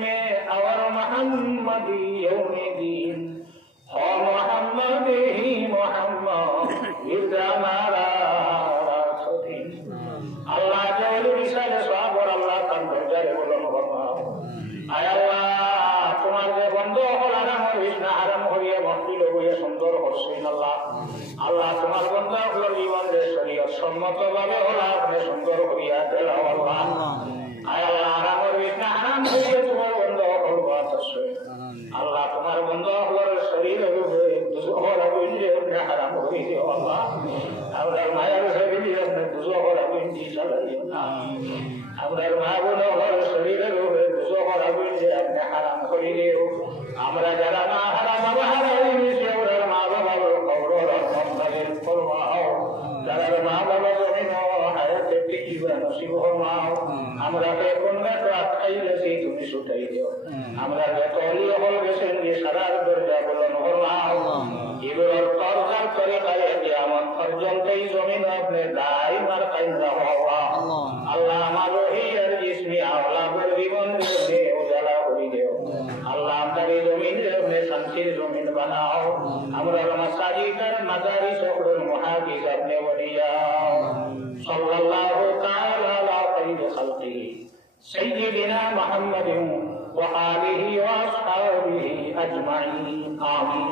में और मोहम्मदी यौमिद्दीन हो मोहम्मद ही मोहम्मद इज़मारा रासुदीन अल्लाह जल विशाल स्वाब और अल्लाह तन दरजारे बोलो मोहम्मद आय अल्लाह तुम्हारे बंदो हलाना हरिना आराम हरिया महफिल हरिया सुंदर हरसैन अल्लाह अल्लाह तुम्हारे बंदो हलर जीवन रे शरीयत सम्मत भावे हला अपने सुंदर हरिया देलाओ अल्लाह आय अल्लाह आराम हरिना आराम हरिया तुम्हारे बंदो हल बात है अल्लाह तुम्हारे बंदो हलर शरीर रे दुजो हला बिंजे अपने आराम हरिया अल्लाह अल्लाह माया से बिंजे अपने दुजो हला बिंजे चलाइए अल्लाह माबुनो हलर शरीर रे दुजो हला बिंजे अपने आराम हरिया আমরা যারা না হারাম হারাই মিশে ওরা মা বাবা কবর রহমতের ফরমাও যারা মা বাবা জমিন হায়াতে টিকিবা নসিব হমাও আমরা কে কোনটা তো আখাইলে সেই তুমি ছুটাই দিও আমরা যে তলি হল গেছেন যে সারার দরজা বলন হমাও এগুলোর তরজার করে কালে কিয়ামত পর্যন্তই জমিন আপনি দায়ম আর কাইন্দা হওয়া আল্লাহ আমার রহিয়ার জিসমি আওলা বর জীবন দে উজালা করে দিও আল্লাহ আমাদের জমিন রে শান্তির জমিন বানাও আমরা মাসাজিদের মাজারিস ওর মুহাফিজ আপনি ওলিয়াও সাল্লাল্লাহু তাআলা আলা খাইরি খালকিহি সাইয়্যিদিনা মুহাম্মাদিন ওয়া আলিহি ওয়া আসহাবিহি আজমাইন আমিন